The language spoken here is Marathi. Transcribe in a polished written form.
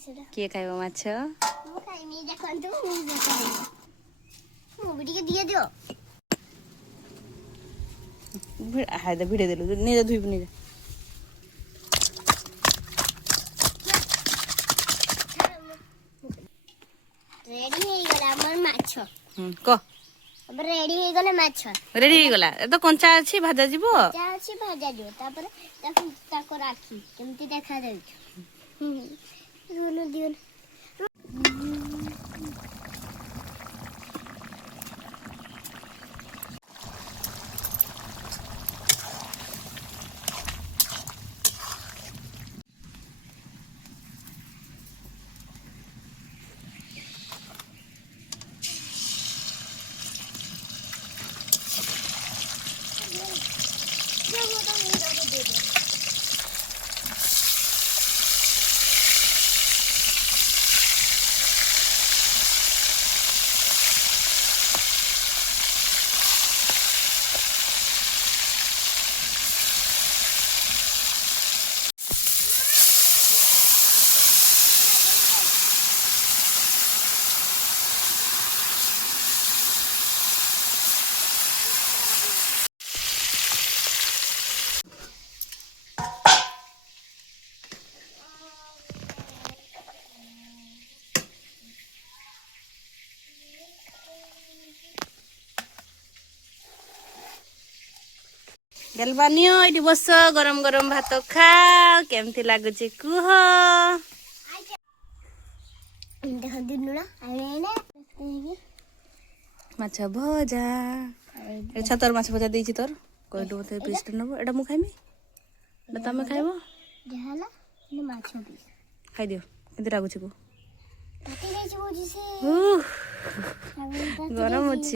किए खाइबो माछ हाय भिड़े देलु नहीं धुई नहीं रेडी हो गला हमर माछ को अब रेडी हो गले माछ रेडी हो गला तो कंचा अछि भाजा जीवो जा अछि भाजा दियो तापर ताको राखी केमती देखा जाय दोनो दियो गलबानियो इटी बस गरम गरम भात खा केमती लागुची कुह देख दिनुला आइले माछ भजा ए छतर माछ भजा देछि तोर कोइटो मते पीस नबो एटा मु खाइमी एटा तमे खाइबो देहाला ने माछ पीस खाइ दियो केमती लागुची को काटी देछि बोझी से गरम अछि।